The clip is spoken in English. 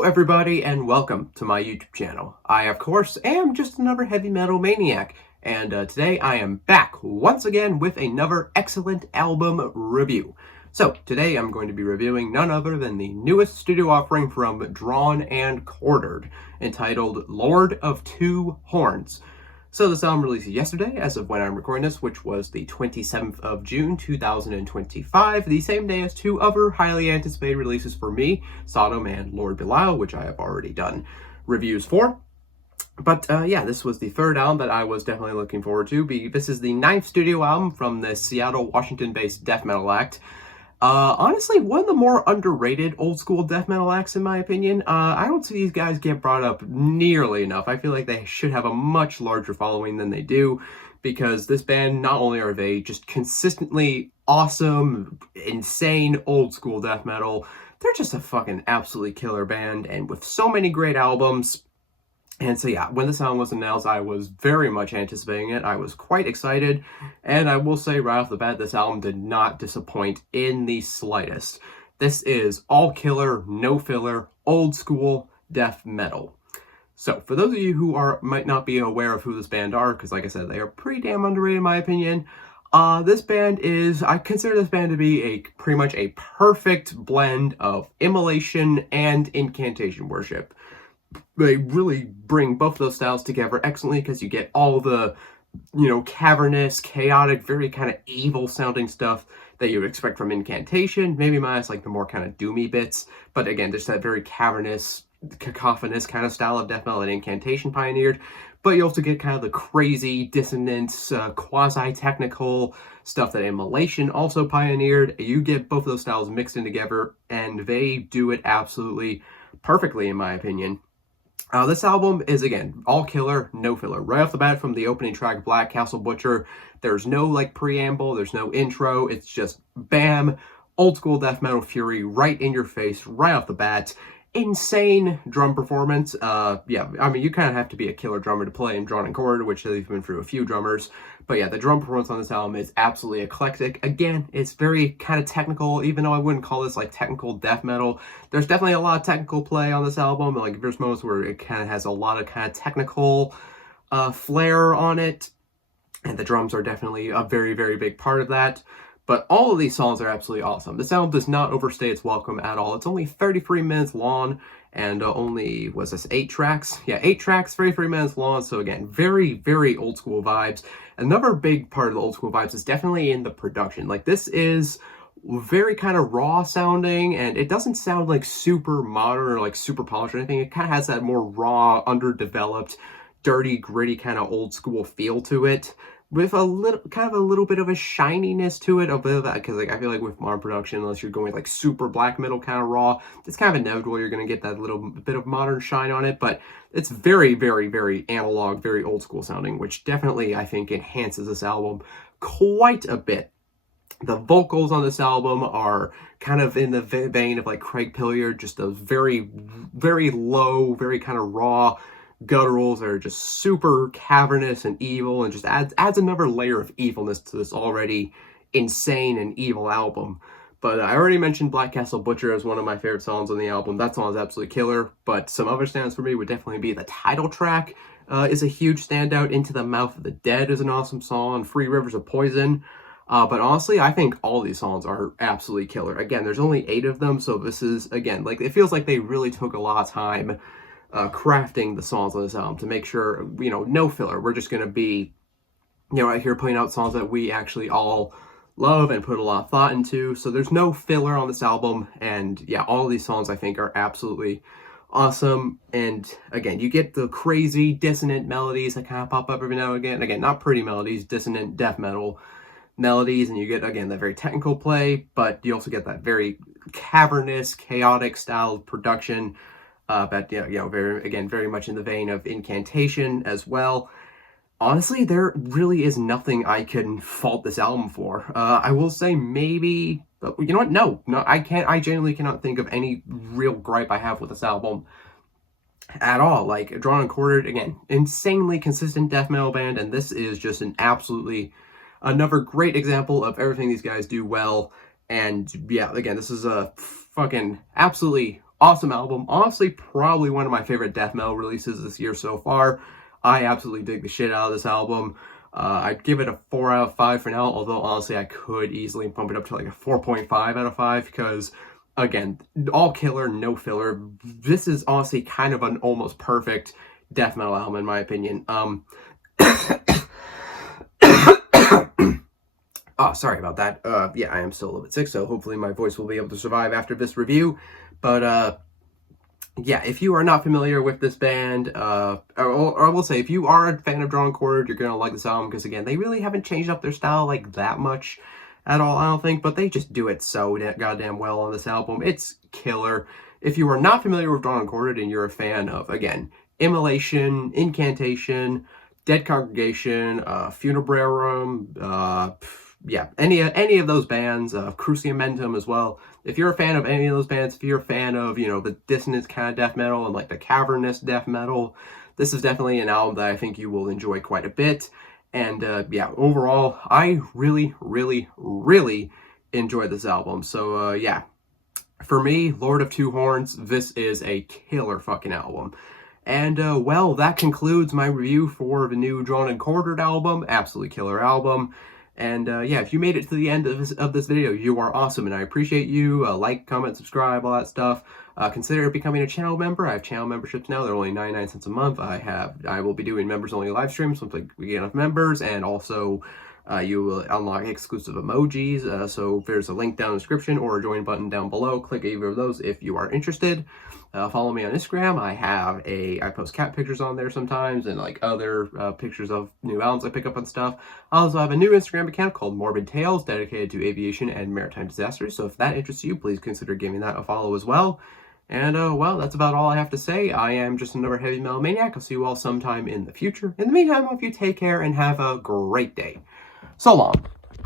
Hello everybody and welcome to my YouTube channel. I of course am just another heavy metal maniac, and today I am back once again with another excellent album review. So today I'm going to be reviewing none other than the newest studio offering from Drawn and Quartered, entitled Lord of Two Horns. So this album released yesterday, as of when I'm recording this, which was the 27th of June, 2025, the same day as two other highly anticipated releases for me, Sodom and Lord Belial, which I have already done reviews for. But yeah, this was the third album that I was definitely looking forward to. This is the 9th studio album from the Seattle, Washington-based death metal act. Honestly, one of the more underrated old school death metal acts, in my opinion. I don't see these guys get brought up nearly enough. I feel like they should have a much larger following than they do, because this band, not only are they just consistently awesome, insane old school death metal, they're just a fucking absolutely killer band, and with so many great albums. And so yeah, when this album was announced, I was very much anticipating it. I was quite excited, and I will say right off the bat, this album did not disappoint in the slightest. This is all killer, no filler, old school death metal. So for those of you who might not be aware of who this band are, because like I said, they are pretty damn underrated in my opinion, I consider this band to be pretty much a perfect blend of immolation and incantation worship. They really bring both those styles together excellently, because you get all the, cavernous, chaotic, very kind of evil sounding stuff that you would expect from incantation, maybe minus like the more kind of doomy bits, but again, just that very cavernous, cacophonous kind of style of death metal that incantation pioneered. But you also get kind of the crazy, dissonance, quasi-technical stuff that immolation also pioneered. You get both of those styles mixed in together, and they do it absolutely perfectly, in my opinion. This album is, again, all killer, no filler. Right off the bat from the opening track, Black Castle Butcher, there's no, preamble, there's no intro, it's just bam, old school death metal fury right in your face, right off the bat. Insane drum performance. Yeah, I mean, you kind of have to be a killer drummer to play in Drawn and Quartered, which they've been through a few drummers. But yeah, the drum performance on this album is absolutely eclectic. Again, it's very kind of technical, even though I wouldn't call this technical death metal. There's definitely a lot of technical play on this album. There's moments where it kind of has a lot of kind of technical flair on it, and the drums are definitely a very, very big part of that. But all of these songs are absolutely awesome. This album does not overstay its welcome at all. It's only 33 minutes long, and only, was this 8 tracks? Yeah, 8 tracks, 33 minutes long. So again, very, very old school vibes. Another big part of the old school vibes is definitely in the production. This is very kind of raw sounding, and it doesn't sound super modern or super polished or anything. It kind of has that more raw, underdeveloped, dirty, gritty kind of old school feel to it, with a little bit of a shininess to it, a bit of that, because I feel like with modern production, unless you're going super black metal kind of raw, it's kind of inevitable you're going to get that little bit of modern shine on it. But it's very, very, very analog, very old school sounding, which definitely I think enhances this album quite a bit. The vocals on this album are kind of in the vein of Craig Pilliard, just those very, very low, very kind of raw gutturals that are just super cavernous and evil, and just adds another layer of evilness to this already insane and evil album. But I already mentioned Black Castle Butcher as one of my favorite songs on the album. That song is absolutely killer, but some other stands for me would definitely be the title track is a huge standout. Into the Mouth of the Dead is an awesome song. Free Rivers of Poison. But honestly, I think all these songs are absolutely killer. Again, there's only 8 of them, so this is, again, it feels like they really took a lot of time crafting the songs on this album to make sure, no filler. We're just going to be, right here putting out songs that we actually all love and put a lot of thought into. So there's no filler on this album. And yeah, all of these songs I think are absolutely awesome. And again, you get the crazy dissonant melodies that kind of pop up every now and again. Again, not pretty melodies, dissonant death metal melodies. And you get, again, that very technical play, but you also get that very cavernous, chaotic style of production. But very much in the vein of incantation as well. Honestly, there really is nothing I can fault this album for. I will say maybe, but you know what? No, I can't. I genuinely cannot think of any real gripe I have with this album at all. Drawn and Quartered, again, insanely consistent death metal band, and this is just another great example of everything these guys do well. And yeah, again, this is a fucking absolutely awesome album. Honestly, probably one of my favorite death metal releases this year so far. I absolutely dig the shit out of this album. I'd give it a 4 out of 5 for now, although honestly I could easily bump it up to like a 4.5 out of 5 because, again, all killer, no filler. This is honestly kind of an almost perfect death metal album in my opinion. Oh, sorry about that. Yeah, I am still a little bit sick, so hopefully my voice will be able to survive after this review. But, yeah, if you are not familiar with this band, or I will say, if you are a fan of Drawn and Quartered, you're going to like this album, because, again, they really haven't changed up their style, like, that much at all, I don't think, but they just do it so goddamn well on this album. It's killer. If you are not familiar with Drawn and Quartered, and you're a fan of, again, Immolation, Incantation, Dead Congregation, Funebrarium, yeah, any of those bands, Cruciamentum as well. If you're a fan of any of those bands, if you're a fan of, you know, the dissonance kind of death metal and like the cavernous death metal, this is definitely an album that I think you will enjoy quite a bit. And yeah, overall, I really, really, really enjoyed this album. So yeah, for me, Lord of Two Horns, this is a killer fucking album. And well, that concludes my review for the new Drawn and Quartered album. Absolutely killer album. And yeah, if you made it to the end of this video, you are awesome, and I appreciate you. Like, comment, subscribe, all that stuff. Consider becoming a channel member. I have channel memberships now. They're only 99 cents a month. I will be doing members-only live streams once we get enough members, and also you will unlock exclusive emojis. So there's a link down in the description or a join button down below. Click either of those if you are interested. Follow me on Instagram. I post cat pictures on there sometimes, and like other pictures of new albums I pick up and stuff. I also have a new Instagram account called Morbid Tales, dedicated to aviation and maritime disasters. So if that interests you, please consider giving that a follow as well. And well, that's about all I have to say. I am just another heavy metal maniac. I'll see you all sometime in the future. In the meantime, I hope you take care and have a great day. So long.